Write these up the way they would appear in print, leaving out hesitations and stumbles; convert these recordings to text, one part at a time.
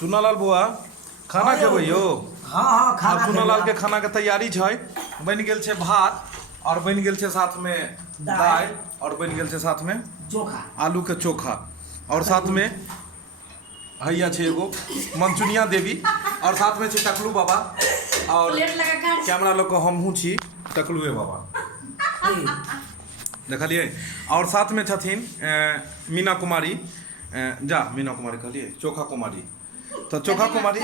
चुनालाल बुआ खाना खेबै यो? हाँ खाना चुनालाल के खाना के तैयारी छै। बन गेल छै भात और बन गेल छै साथ में दाल और बन गेल छै साथ में चोखा, आलू के चोखा और साथ में हैया छै एगो मंचुनिया देवी और साथ में छै टकलू बाबा और कैमरा लोग को हमहू छी टकलुए बाबा देखलिए और साथ में छथिन मीना कुमारी जा मीना कुमारी कहलिए चोखा कुमारी तो चोखा कुमारी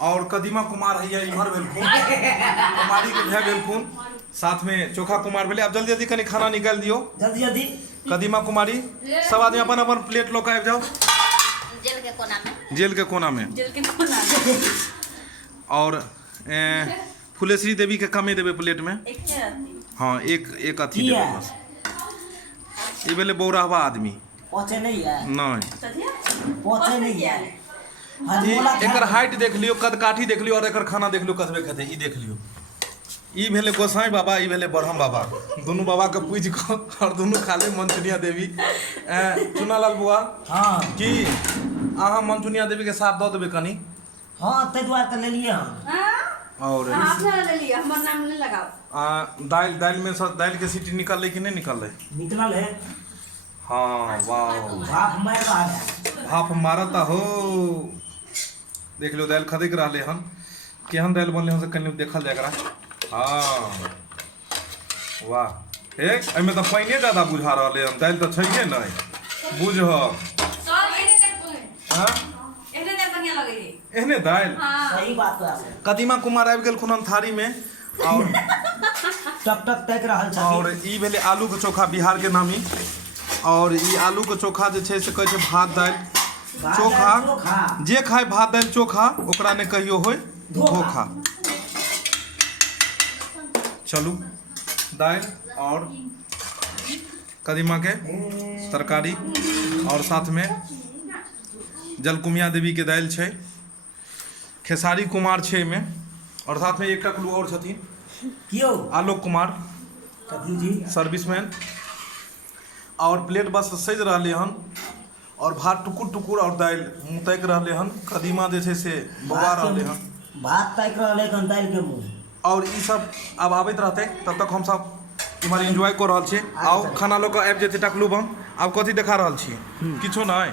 और कदीमा कुमार हैया इम्हर भेलखुन कुमारी के भे भेलखुन साथ में चोखा कुमार भेले। अब जल्दी जल्दी कनी खाना निकाल दियो जल्दी जल्दी। कदीमा कुमारी सब आदमी अपन अपन प्लेट लो के आबि जाओ जेल के कोना में जेल के कोना में और फुलेश्वरी देवी के कमे देवे प्लेट में हाँ एक अथी देवे बस। ये भेले बौराहवा आदमी पहुंचे नहीं है, नहीं पहुंचे नहीं है। एकर हाइट देख लियो, कद काठी देख लियो और एकर खाना देख लियो कतबे खेते ई देख लियो। ई भेले गोसाई बाबा, ई भेले ब्रह्म बाबा, दोनों बाबा के पूज को और दोनों खाले मंचुनिया देवी। चुनालाल बुआ हाँ की अहाँ मंचुनिया देवी के साथ दो देबे कनी। हाँ ते द्वार त ले लिए हम और आपने ले लिया, हमर नाम नहीं लगाओ। दाल में सब दाल के सीटी निकल कि नहीं निकल रही? निकलल है। हाँ वाह भाप मार रहा है, भाप मारता हो। देख लो दाल खदक रहा हन केहन दाल बनले हन से कनी देखल जाए एकरा। हाँ वाह एक एमे तो पानी ज्यादा बुझा रहा हन, दाल तो छैहे नहीं बुझ एहने दाल। सही बात है। कदीमा कुमार आबि गेल खुनन थारी में और टक टक तक रहल छथिन। और ई भेले आलू के चोखा बिहार के नामी और ई आलू के चोखा जे छै से कहै छै भात दाल चोखा। जे खाए भात दाल चोखा ओकरा ने कहियो होय धोखा। चलू दाल और कदीमा के तरकारी और साथ में जलकुमिया देवी के दाल छै, खेसारी कुमार छै में और साथ में एक टकलू और छथिन कियो आलोक कुमार टकलू जी सर्विसमैन और प्लेट बस सज रहे हन और भात टुकुर टुकुर और दाल मुतक रहे हन। कदीमा जे छै से बौआ रहे हन, भात तक रहले कन दाल के मुंह और ई सब अब आबैत रहते तब तक हम सब इम्हर एंजॉय कर रहल छी। आओ खाना लोग आबि जेते टकलू बम आब कथी देखा रहल छी किछो नहीं।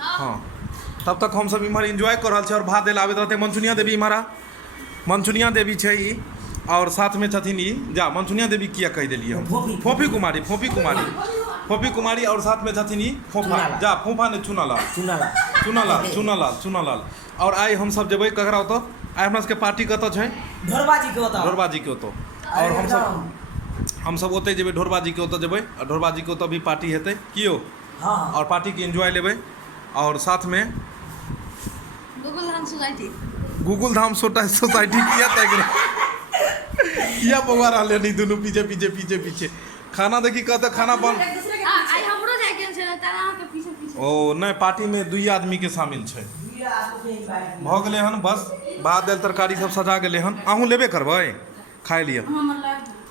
हाँ तब तक हम सब इम्हर एंजॉय कर रहल छी और भात दाल आबैत रहते। मंचुनिया देवी हमारा मंचुनिया देवी छै ई और साथ में छथिन ई जा मंचुनिया देवी किया कह दिलिए हम फोफी कुमारी और साथ में छथिन ई फोफा जा फोफा ने चुनालाल। और आई हम सब जेबै ककरा ओतो आई हमरा सबके पार्टी कत छै ढोरबाजी के ओतो और हम सब ओते जेबै ढोरबाजी के ओतो जेबै और ढोरबाजी के ओतो भी पार्टी हेतै कियो और पार्टी के एंजॉय लेबै और साथ में गूगल धाम सोसाइटी किया बउआ रहा नहीं दोनों पीछे खाना देखी कहते खाना बन ओ नहीं पार्टी में दुई आदमी के शामिल है भ गए हन बस भात दाल तरकारी सब सजा गए हन। अहूँ लेबे करबै खाए लिए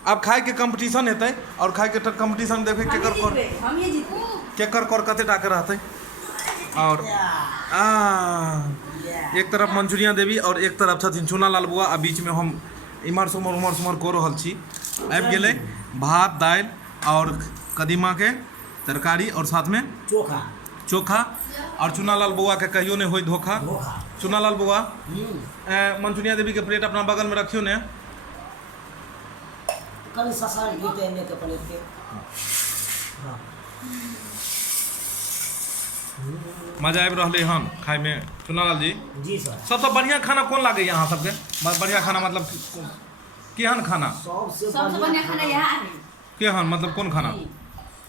अब खाए के कंपटीशन हेतै और खाए के कंपटीशन देखे केकर कर कते टाके रहते और एक तरफ मंचुरिया देवी और एक तरफ छथिन चुनालाल बुआ आ बीच में हम इमर सुमर को रहल छी। आबि गेलै भात दाल और कदीमा के तरकारी और साथ में चोखा और चुनालाल बुआ के कहियो ने होय धोखा। चुनालाल बुआ मंचुरिया देवी के प्लेट अपना बगल में रखियो ने मजा आबि रहले हन खाए में। चुनालाल जी सर सबसे बढ़िया खाना कौन लागे यहाँ सबके? बढ़िया खाना मतलब केहन खाना? सबसे बढ़िया खाना यहाँ है केहन मतलब कौन खाना?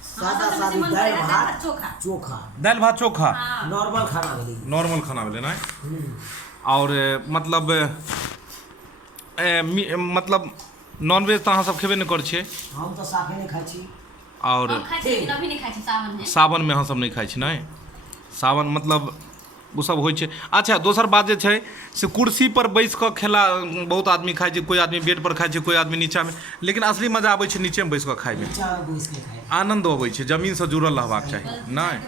सादा सादी दाल भात चोखा दाल भात चोखा नॉर्मल खाना भेलै ना। और मतलब मतलब नॉनवेज तो अहाँ सब खेबे नहीं कर छियै? हम तो साफे नहीं खाई छी और अभी नहीं खाई छी सावन में सावन में अहाँ सब नहीं खाई छी नहीं? सावन मतलब वो सब होइ छै। अच्छा दोसर बात जे छै से कुर्सी पर बैस कऽ खेला बहुत आदमी खाइ छै, कोई आदमी बेड पर खाइ छै, कोई आदमी नीचा में, लेकिन असली मजा आबै छै नीचे में बैस कऽ खाइ में, आनंद अबै छै, जमीन से जुड़ल रहबाक चाही। नहीं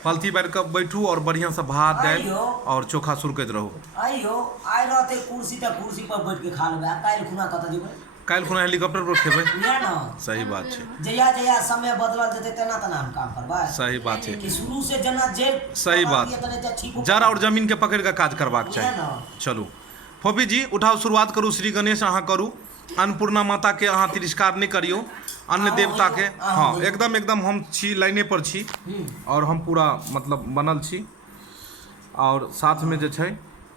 पलथी बार कऽ बैठू और बढ़िया से भात दालि और चोखा सुरकैत रहू। आइयो आइ रहते कुर्सी पर बैठ के खा लेबै, काल्हि खुना कतऽ जेबै, काल्हि खुना हेलीकॉप्टर पर खेबै। ना सही बात छै, जहिया समय बदलल जेतै तेना हम काम करबै। सही बात छै कि शुरू से जना जे सही बात, जड़ और जमीन के पकड़ के काज करबाक चाही। चलू फोफी जी उठाओ, शुरुआत करू। श्री गणेश अहाँ करू, अन्नपूर्णा माता के अहाँ तिरस्कार नहीं करियो, अन्य देवता के। हाँ एकदम एकदम हम छी लाइने पर छी और हम पूरा मतलब बनल छी। और साथ में जे छै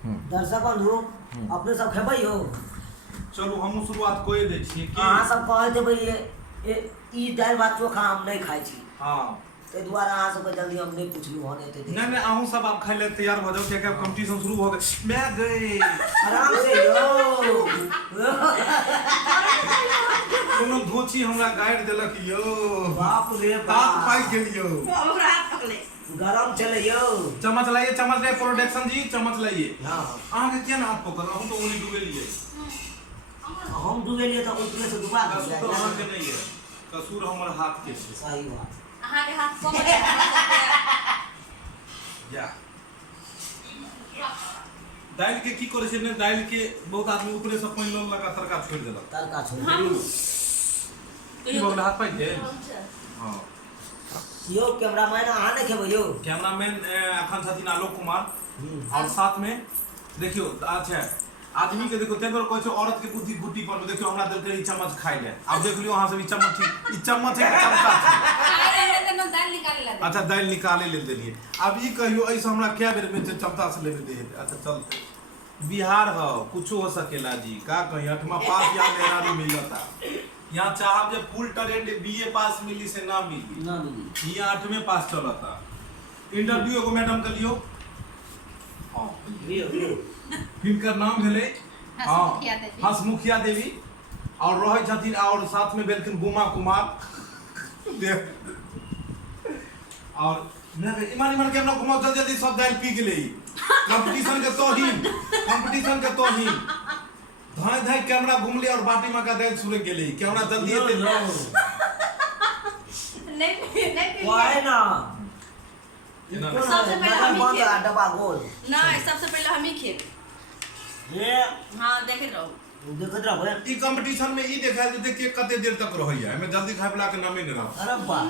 दर्शक बंधु अपने सब खेबै यौ। चलू हमहूँ शुरुआत कोई दै छियै कि अहाँ सब कह देबै ई दालि भात चोखा हम नहीं खाइ छी। हाँ ताहि दुआरे अहाँ सबके जल्दी हम नहीं पुछलू हन एते। नहीं अहूँ सब आप खाइ ले तैयार भऽ जाओ, कियाकि कंपटीशन शुरू भऽ गेल। मैं गई आराम से यौ, कोनो धोची हमरा गाड़ि देलक यौ, बाप रे हाथ बाप, पाकि गेल यौ। गरम चले यौ। चम्मच लाइए, चम्मच ले प्रोडक्शन जी, चम्मच लाइए। हाँ अहाँ के किया ना हाथ पकड़, हम तो ओनी डुबेलिए। हम डूबेलिए तो उतने से डुबा कसूर तो अहाँ के नहीं है, कसूर हमर हाथ के छै। सही बात। अहाँ के हाथ को या दालि के की करे छै ने, दालि के बहुत आदमी ऊपरे से पानि लग लगा तड़का छोड़ देलक, तड़का छोड़ की हो गेल हाथ पाकि गेल। हां यो कैमरामैन अहाँ नहीं खेबै यौ। कैमरामैन अखन छथिन आलोक कुमार और साथ में देखियो अच्छा आदमी के देखो तेबर कहै छै औरत के बुद्धि गुड्डी पर, देखियो हमरा देलकै ई चम्मच खाइ ले। अब देख लियो अहाँ सब ई चम्मच है कि चमचा छै। अच्छा दालि निकाले ले देलिए। अब ई कहियो ऐसे हमरा क्या बेर में चमचा से लेबे दे। अच्छा चल बिहार हो कुछो हो सकेला जी, का कहीं 8वां पास या मेहरानी मिलता। यहाँ चाहब जे फुल ट्रेंड बीए पास मिली से ना मिली, यहाँ 8वें पास चलता। इंटरव्यू एगो मैडम के लियो, हां हिनकर नाम भेलै हंसमुखिया देवी और रहै छथिन और साथ में भेलखिन गुमा कुमार और इमान के हमरा घुमाओ जल्दी जल्दी सब दालि पी गेलै। कंपटीशन के तोहिन धाय धाय कैमरा घुमले और बाटी में का दालि सुरक गेलै। कैमरा जल्दी एते नहीं वाह ना सबसे पहले हम ही खेब। डब्बा गोल नहीं सबसे पहले हम ही खेब। ये हाँ देखते रहो, देखत रहबै। ई कंपटीशन में ई देखायल जेतै कि कते देर तक रहैया, एमे जल्दी खाय वाला के नामे नै रह। अरे वाह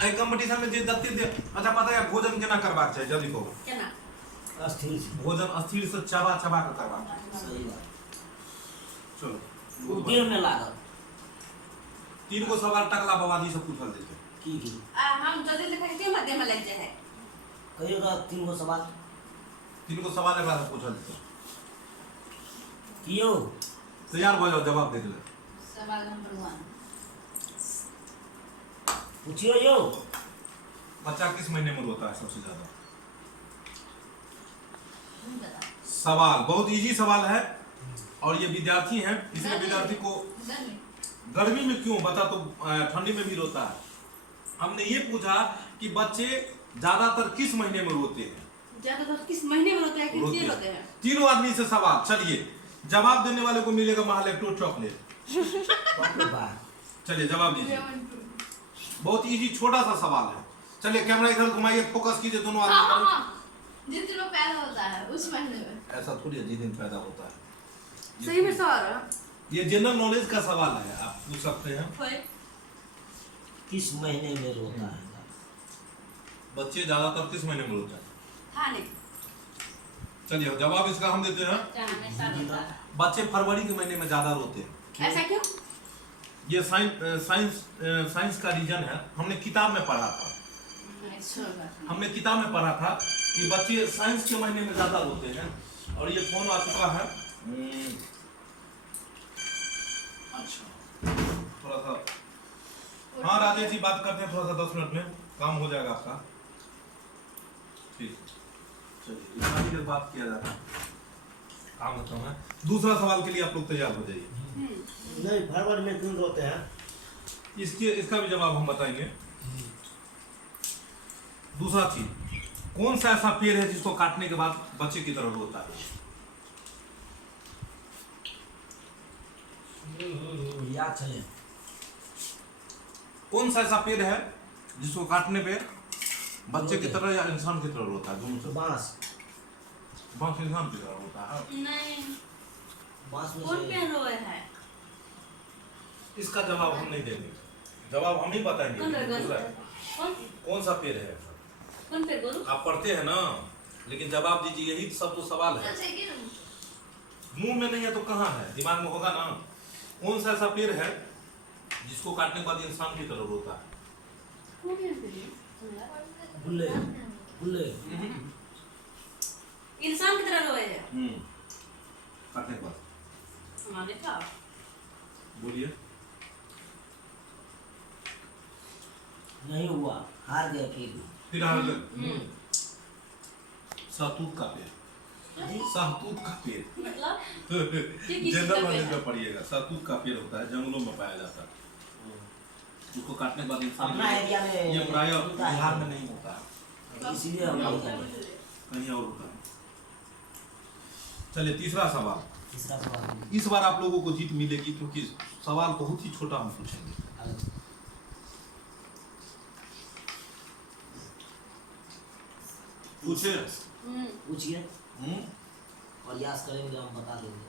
एहि कंपटीशन में जे जते देर अच्छा पता है भोजन केना करबाक चाही, जल्दी कहू। केना अस्थिर से भोजन अस्थिर से चबा चबा के करबाक चाही। सही बात। चलो देर में लागल 3 गो सवाल टकला बाबाजी से पूछल जेतै की हम जल्दी लिखा के मध्य में लग जाए। कहिएगा 3 गो सवाल 3 गो सवाल एकरा से पूछल जेतै। कियो तैयार भ जाओ, जवाब दे देबै। सवाल नंबर 1 पूछियो यो। बच्चा किस महीने में रोता है सबसे ज्यादा? सवाल बहुत इजी सवाल है और ये विद्यार्थी हैं, इसलिए विद्यार्थी को गर्मी में क्यों बता तो ठंडी में भी रोता है। हमने ये पूछा कि बच्चे ज्यादातर किस महीने में रोते हैं? ज्यादातर किस महीने में रोते हैं, किस दिन रोते हैं? तीनों आदमी से सवाल। चलिए जवाब देने वाले को मिलेगा महालैक्टो चॉकलेट। चलिए जवाब दीजिए। बहुत इजी छोटा सा सवाल है। चलिए कैमरा इधर घुमाइए, फोकस कीजिए दोनों आदमी। जिस दिन वो पैदा होता है उस महीने में। ऐसा थोड़ी है जिस दिन पैदा होता है। सही में सवाल है, ये जनरल नॉलेज का सवाल है, आप पूछ सकते हैं। किस महीने में रोता है बच्चे ज्यादातर किस महीने में रोते हैं? हाँ नहीं चलिए जवाब इसका हम देते हैं। बच्चे फरवरी के महीने में ज्यादा रोते हैं। ऐसा क्यों? ये साइंस का रीजन है। हमने किताब में पढ़ा था, कि बच्चे साइंस के महीने में ज्यादा रोते हैं। और ये फोन आ चुका है। अच्छा थोड़ा सा, हाँ राजेश जी बात करते हैं थोड़ा सा, 10 मिनट में काम हो जाएगा आपका। ठीक चलिए इतना ही बात किया जाता है, काम होता है। दूसरा सवाल के लिए आप लोग तैयार हो जाइए। नहीं फरवरी में क्यों रोते हैं? इसका भी जवाब हम बताएंगे। दूसरा चीज कौन सा ऐसा पेड़ है जिसको काटने के बाद बच्चे की तरह रोता है? याद चले। कौन सा ऐसा पेड़ है जिसको काटने पे बच्चे की तरह या इंसान की तरह रोता है? दोनों से। बांस। बांस इंसान की तरह रोता है। नहीं, बांस में कौन से पे रोए है? इसका जवाब हम नहीं देंगे, जवाब हम ही बताएंगे। कौन पे दूसरा, कौन कौन सा पेड़ है? कौन पे गोलू? आप पढ़ते हैं ना, लेकिन जवाब दीजिए, यही सब तो सवाल है। अच्छा ये मुंह में नहीं है तो कहाँ है? दिमाग में होगा ना। कौन सा ऐसा पेड़ है जिसको काटने के बाद इंसान की तरह रोता है? कौन है पे? बुल्ले। बुल्ले। इंसान की तरह रोए है। काटने के बाद। हाँ देखा। बोलिए। नहीं हुआ, हार गए खेल। फिर हार गए। सहतूत का पेड़। सहतूत का पेड़ मतलब किस जनरल का नॉलेज पेड़ है? में पढ़िएगा। सहतूत का पेड़ होता है, जंगलों में पाया जाता है। उसको काटने के बाद इंसान अपना एरिया में ये प्राय होता है। बिहार में नहीं होता है, इसीलिए हम नहीं जाते। कहीं और होता है। चलिए तीसरा सवाल। तीसरा सवाल। इस बार आप लोगों को जीत मिलेगी क्योंकि सवाल बहुत ही छोटा हम पूछेंगे। पूछे। पूछिए। प्रयास करेंगे, हम बता देंगे।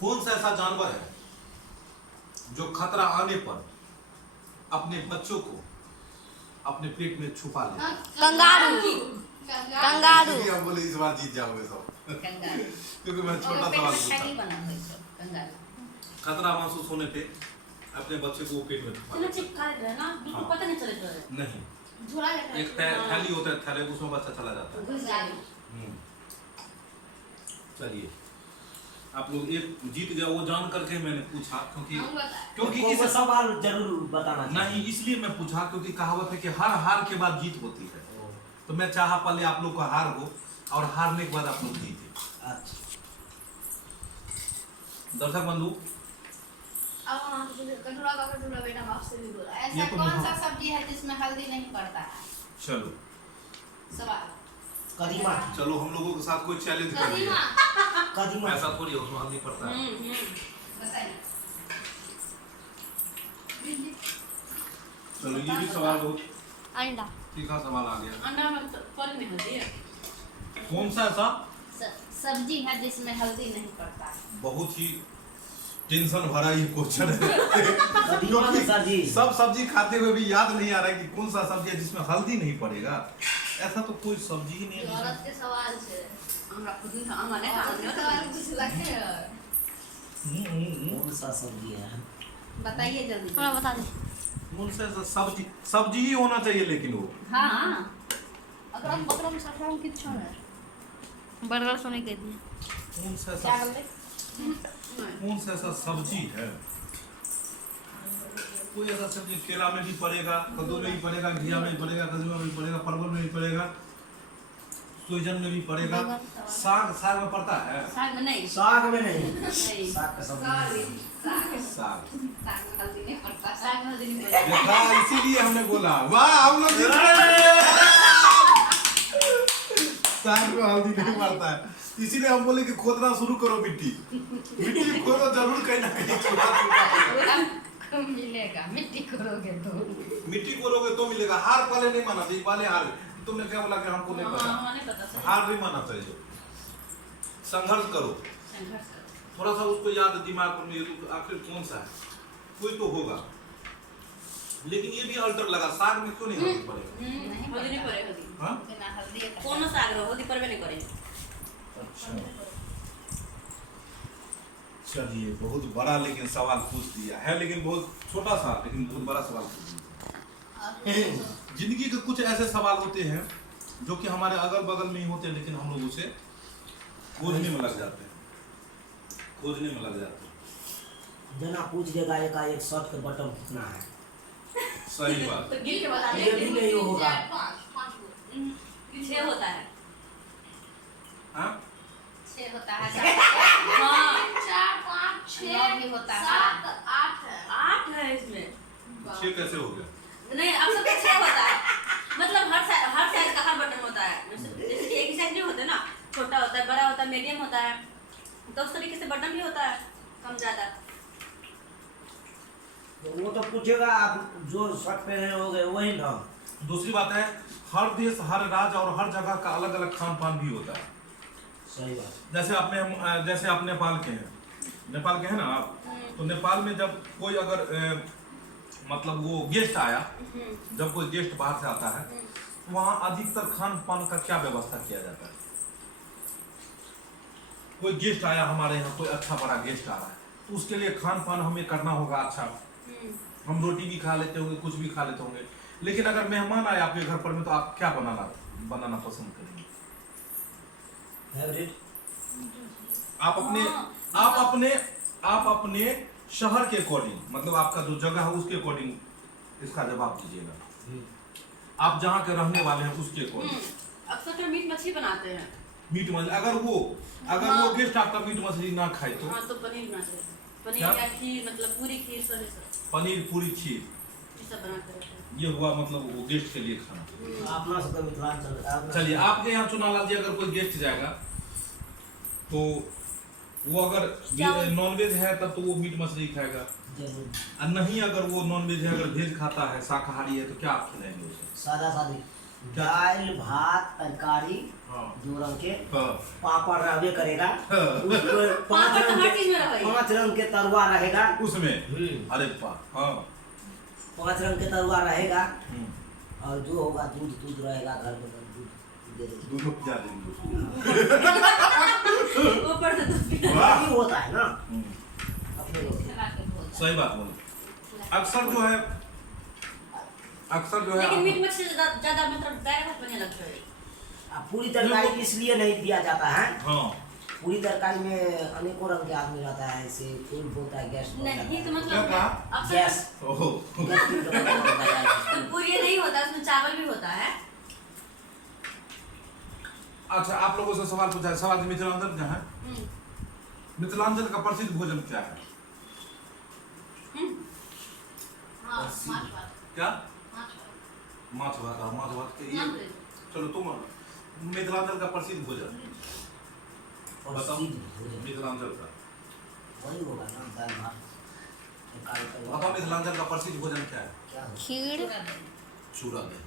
कौन सा ऐसा जानवर है जो खतरा आने पर अपने बच्चों को अपने पेट में छुपा ले? कंगारू। कंगारू। इसलिए हम बोले इस बार जीत जाओगे सब, क्योंकि मैं छोटा सवाल पूछा। खतरा महसूस होने पे अपने बच्चे को पेट में छुपा चलो ले। चिपका देते हैं ना, बिल्कुल हाँ। पता नहीं चलेगा। नहीं, झोला जैसा एक थैली होता है, थैले उसमें बच्चा चला जाता है। घुस जाएगा। चलिए आप लोग एक जीत गया, वो जान करके मैंने पूछा क्योंकि हम बताएं। क्योंकि कोई इस सवाल जरूर बताना चाहिए। नहीं, इसलिए मैं पूछा क्योंकि कहावत है कि हर हार के बाद जीत होती है। तो मैं चाहा पहले आप लोग का हार हो और हारने के बाद आप लोग जीते। अच्छा। दर्शक बंधु, अब हम कटोरा का कटोरा बेटा बाप से भी बोला, ये ऐसा तो कौन मैं- सा सब्जी है जिसमें हल्दी नहीं पड़ता है? चलो सवाल। कदीमा। चलो हम लोगों के साथ कोई चैलेंज करिए। कदीमा। कदीमा। ऐसा थोड़ी है उसमें हल्दी पड़ता है। बताइए। चलो ये भी सवाल बहुत अंडा। तीखा सवाल आ गया। अंडा में तो फल नहीं होती है। कौन सा ऐसा सब्जी है जिसमें हल्दी नहीं पड़ता है? बहुत ही टेंशन भरा ये क्वेश्चन है। कदीमा की सब्जी। सब सब्जी खाते हुए भी याद नहीं आ रहा है कि कौन सा सब्जी है जिसमें हल्दी नहीं पड़ेगा। ऐसा तो कोई सब्जी ही नहीं है औरत के सवाल से हमरा खुद नहीं हमने सवाल पूछला के। कौन सा सब्जी है? बताइए जल्दी। हमरा बता दे। कौन सा ऐसा सब्जी सब्जी ही होना चाहिए, लेकिन वो हाँ अकरम बकरम सफरम किछ है। बर्गर सोने के दिए। कौन सा क्या ऐसा बोले? कौन सा ऐसा सब्जी है? कोई ऐसा सब्जी केला में भी पड़ेगा, कद्दू में भी पड़ेगा, घिया में भी पड़ेगा, कद्दू में भी पड़ेगा, परवल में भी पड़ेगा, सोइजन में भी पड़ेगा। साग साग में पड़ता है? साग में नहीं। साग में नहीं। नहीं। साग का सब्जी। साग साग में हल्दी नहीं पड़ता। साग में हल्दी नहीं पड़ता। देखा, इसीलिए हमने बोला वाह हम लोग जीत गए। साग में हल्दी नहीं पड़ता है, इसीलिए हम बोले कि खोदना शुरू करो मिट्टी। मिट्टी खोदो जरूर, कहीं ना कहीं छोटा छोटा मिलेगा, मिट्टी करोगे तो। मिट्टी खोदोगे तो मिलेगा। हार पहले नहीं माना चाहिए, पहले हार। तुमने क्या बोला कि हमको नहीं पता? हाँ, नहीं पता सर। हार नहीं माना चाहिए, संघर्ष करो संघर्ष करो। थोड़ा सा। उसको याद दिमाग में आखिर कौन सा है, कोई तो होगा। लेकिन ये भी अल्टर लगा, साग में क्यों नहीं हल्दी पड़ेगा? नहीं हल्दी नहीं पड़े हल्दी। हाँ? बिना हल्दी के कौन साग रहो हल्दी पड़बे नहीं करे। अच्छा चलिए, बहुत बड़ा लेकिन सवाल पूछ दिया है, लेकिन बहुत छोटा सा लेकिन बहुत बड़ा सवाल पूछ दिया। जिंदगी के कुछ ऐसे सवाल होते हैं जो कि हमारे अगल बगल में ही होते हैं, लेकिन हम लोग उसे खोजने में लग जाते हैं, खोजने में लग जाते हैं। जना पूछ देगा एक शर्ट के बटन कितना है। सही बात। तो गिन के बता दे। ये भी नहीं होगा। 6 होता है। हाँ? 6 होता है। हाँ 4 5 6 भी होता है। 7 8 है। 8 है इसमें। 6 कैसे हो गया? नहीं अब सब 6 होता है। मतलब हर साइज का हर मीडियम होता है, तो उस तरीके से बर्तन भी होता है कम ज़्यादा। तो वो तो पूछेगा आप जो शर्ट पहने होगे वही ना। दूसरी बात है, हर देश, हर राज्य और हर जगह का अलग अलग खान पान भी होता है। सही बात। जैसे आप नेपाल के हैं, नेपाल के हैं ना आप, तो नेपाल में जब कोई अगर मतलब वो गेस्ट आया, जब कोई गेस्ट बाहर से आता है, वहाँ अधिकतर खान पान का क्या व्यवस्था किया जाता है? कोई गेस्ट आया हमारे यहाँ, कोई अच्छा बड़ा गेस्ट आ रहा है, तो उसके लिए खान पान हमें करना होगा अच्छा। हम रोटी भी खा लेते होंगे, कुछ भी खा लेते होंगे, लेकिन अगर मेहमान आए आपके घर पर में, तो आप क्या बनाना पसंद करेंगे? फेवरेट आप अपने शहर के अकॉर्डिंग, मतलब आपका जो जगह है उसके अकॉर्डिंग इसका जवाब दीजिएगा। आप जहाँ के रहने वाले हैं उसके अकॉर्डिंग। अक्सर तो मीट मछली बनाते हैं। मीट मछली, अगर वो गेस्ट आपका मीट मछली ना खाए तो? हाँ, तो पनीर बनाते हैं। पनीर क्या? या खीर, मतलब पूरी खीर सब पनीर, पूरी, खीर, ये सब बनाते रहते हैं। ये हुआ मतलब वो गेस्ट के लिए खाना। अपना सबका मिथिलांचल। चलिए, आपके यहाँ चुना लीजिए, अगर कोई गेस्ट जाएगा तो वो अगर नॉनवेज है तब तो वो मीट मछली खाएगा, और नहीं अगर वो नॉनवेज है, अगर वेज खाता है, शाकाहारी है, तो क्या आप खिलाएंगे उसे? सादा सादी दाल भात तरकारी, हाँ। 2 रंग के हाँ। पापड़ रहबे करेगा, उसमें पापड़ तो हर चीज में रहेगा। 5 रंग के तरुआ रहेगा उसमें। अरे हाँ, 5 रंग के तरुआ रहेगा, और जो होगा दूध रहेगा, घर में दूध दे देंगे। दूध पिला देंगे उसको। ऊपर से दूध पिला। वाह। ये होता है ना अपने लोग। सही बात बोले। अक्सर जो है लेकिन मीट मछली ज्यादा मतलब दाल भात बढ़िया लगता है। पूरी तरकारी इसलिए नहीं दिया जाता है, हाँ, पूरी तरकारी में अनेकों रंग के आदमी रहता है, ऐसे फूल बोलता है, गैस बोलता नहीं तो है, क्या मतलब कहा? अक्सर गैस ओहो। गैस की तरह होता है। पूरी ये नहीं होता, उसमें चावल भी होता है। अच्छा, आप लोगों से सवाल पूछा है, सवाल मिथिलांचल क्या है? मिथिलांचल का प्रसिद्ध भोजन क्या है? हाँ, माछ भात। क्या? माछ भात। माछ भात के ये, चलो तुम मिथिलांचल का प्रसिद्ध भोजन बताओ। प्रसिद्ध भोजन मिथिलांचल का वही होगा ना, दाल भात तरकारी बताओ, मिथिलांचल का प्रसिद्ध भोजन क्या है? क्या होगा? खीर, चूड़ा दही।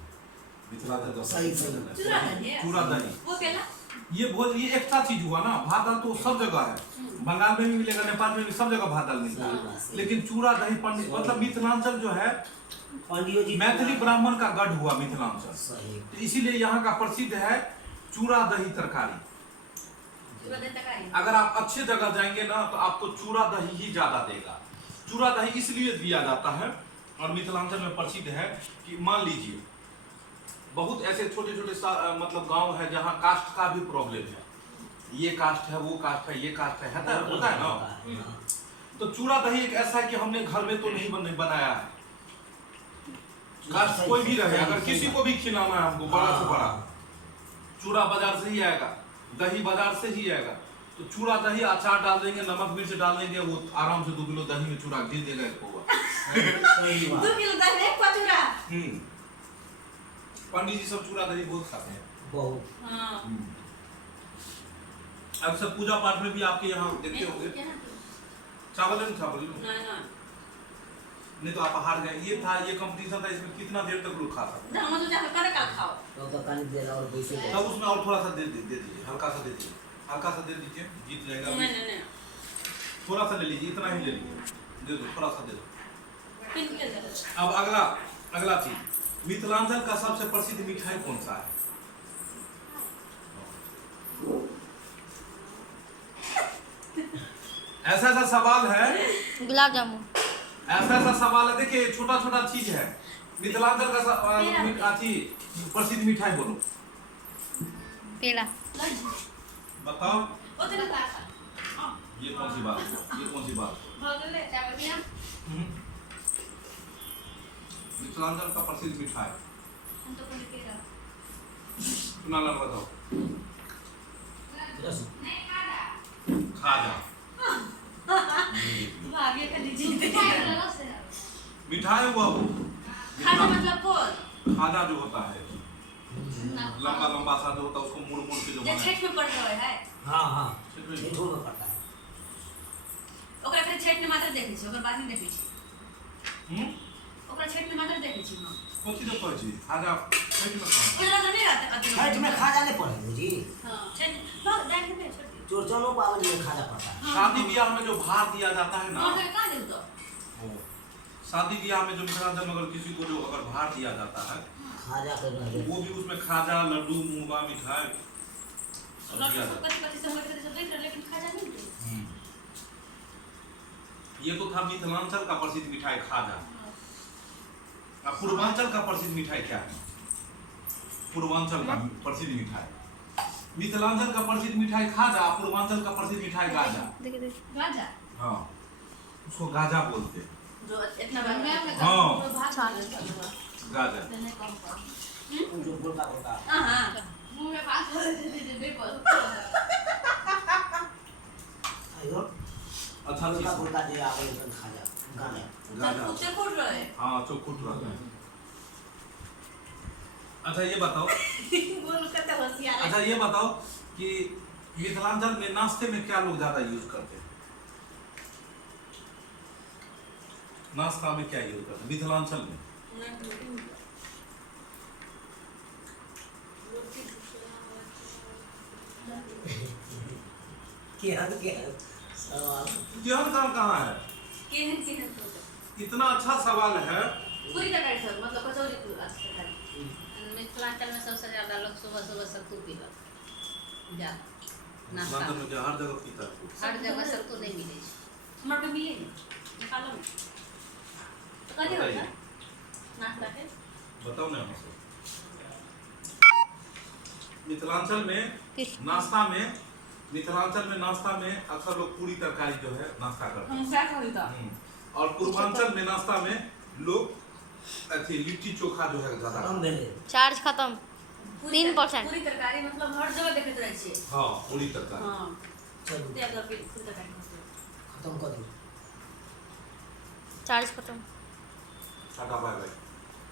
मिथिलांचल का सही, प्रसिद्ध सही। भोजन चूड़ा है दही है। चूड़ा दही। वो केला ये एक्स्ट्रा चीज हुआ ना। भात दाल तो सब जगह है, बंगाल में भी मिलेगा, नेपाल में भी, सब जगह भात दाल मिलता सही है, बात। लेकिन चूड़ा दही पंडित, मतलब मिथिलांचल जो है पंडियो जी मैथिली ब्राह्मण का गढ़ हुआ मिथिलांचल, सही। तो इसीलिए यहाँ का प्रसिद्ध है चूड़ा दही तरकारी। चूड़ा दही तरकारी। अगर आप अच्छे जगह जाएंगे ना, तो आपको चूड़ा दही ही ज्यादा देगा। चूड़ा दही इसलिए दिया जाता है, और मिथिलांचल में प्रसिद्ध है कि मान लीजिए बहुत ऐसे छोटे छोटे मतलब गांव है जहाँ कास्ट का भी प्रॉब्लम है, ये कास्ट है, वो कास्ट है, ये कास्ट है, होता है ना। तो चूड़ा दही एक ऐसा है कि हमने घर में तो नहीं बनाया है, कास्ट कोई भी रहे, अगर किसी को भी खिलाना है हमको, बड़ा से बड़ा, चूड़ा बाजार से ही आएगा, दही बाजार से ही आएगा। तो चूड़ा दही अचार डाल देंगे, नमक मिर्च डाल देंगे, वो आराम से 2 किलो दही में चूड़ा गिर देगा एक पौवा। सही बात। 2 किलो दही एक पचूड़ा। पंडित जी सब चूड़ा दही बहुत खाते हैं। बहुत। हाँ। अक्सर पूजा पाठ में भी आपके यहाँ देखते होंगे चावल नहीं तो आप हार गए। ये था, ये कंपटीशन था, इसमें कितना देर तक लोग खा सकते हैं? हम तो जाकर करे का खाओ। तो पानी दे रहा और वैसे तब उसमें और थोड़ा सा दे दीजिए, हल्का सा दे दीजिए, हल्का सा दे दीजिए, जीत जाएगा। नहीं थोड़ा सा ले लीजिए, इतना ही ले लीजिए, दे दो, थोड़ा सा दे दो। फिर क्या करें? अब अगला चीज, मिथिलांचल का सबसे प्रसिद्ध मिठाई कौन सा है? ऐसा सवाल है, गुलाब जामुन, ऐसा सवाल है। देखिए, छोटा छोटा चीज है। मिथिलांचल का प्रसिद्ध मिठाई बोलो, पेड़ा, बताओ। हाँ। ये कौन सी बात है? ये कौन सी बात? भगले चावल भी हम मिथिलांचल का प्रसिद्ध मिठाई तो कोई केरा सुना ला, बताओ। नहीं खादा खाजा। भाभी का लीजिए। मिठाई हुआ वो खाना मतलब कौन? खाजा जो होता है, लंबा लंबा सा जो होता है उसको मोड़ मोड़ के जो जे बनाया छठ में पड़ रहा है हाँ हाँ छठ में छठों में पड़ता है। ओकरा फिर छठ में मात्र देखै छी ओकर बाद नहीं देखै छी ओकरा छठ में मात्र देखै छी हम कथी तो कहै छी खाजा छठ में कहाँ? उजरा तो नहीं रहता अति छठ में खाजा नहीं पड़े जी, हां छठ बहुत देख के छोड़ दी चौरचनों पावनी में खाजा पड़ता है। शादी ब्याह में जो भार दिया जाता है ना, और कहां दे दो वो शादी ब्याह में जो मिथिलांचल में अगर किसी को जो अगर भार दिया जाता है खाजा करना है। वो भी उसमें खाजा लड्डू मुंगा मिठाई सब दिया जाता कति कति से हम सब देख रहे लेकिन खाजा नहीं दे है। ये तो था मिथिलांचल का प्रसिद्ध मिठाई खाजा। अब पूर्वांचल का प्रसिद्ध मिठाई क्या है? पूर्वांचल का प्रसिद्ध मिठाई, मिथिलांचल का प्रसिद्ध मिठाई खाजा, पूर्वांचल का प्रसिद्ध मिठाई गाजा। देखिए देखिए गाजा हाँ, उसको गाजा बोलते हैं। जो इतना बड़ा हाँ। पूरा भात खा गाजा। लेने कम कर जो गोलका गोलका हां मुंह में बात दे पर आइयो अच्छा गोलका चीज गोलका जे आवे अपन खाजा गाने गाजा। कुत्ते खोल रहे हाँ, चौखुट रहता है। अच्छा ये बताओ, बोल करते होशियार अच्छा ये बताओ कि मिथिलांचल में नाश्ते में क्या लोग ज्यादा यूज करते हैं? नाश्ता में क्या यूज करते हैं मिथिलांचल में? क्या सवाल केहन काम कहाँ है? केहन केहन तो इतना अच्छा सवाल है। पूरी तरकारी सब मतलब कचौरी पूरा तरकारी मिथिलांचल में सबसे ज्यादा लोग सुबह सुबह सत्तू पीलक जा नाश्ता मिथिलांचल में हर जगह पीता है। हर जगह सत्तू नहीं मिले छै। हमारे पे मिले नहीं निकालो में तो कथी होता है नाश्ता के बताओ ना हमसे। मिथिलांचल में किस- नाश्ता में, मिथिलांचल में नाश्ता में अक्सर लोग पूरी तरकारी जो है नाश्ता करते हैं। हम क्या खरीदा और पूर्वांचल में नाश्ता में लोग अथी लिट्टी चोखा जो है ज्यादा खत्म खाते हैं। भेले चार्ज खत्म 3%। पूरी तरकारी मतलब हर जगह देखते रहे छी हाँ, पूरी तरकारी। हां चलो ते अगर पूरी तरकारी खाते खत्म कर दो। चार्ज खत्म। Tata bye bye.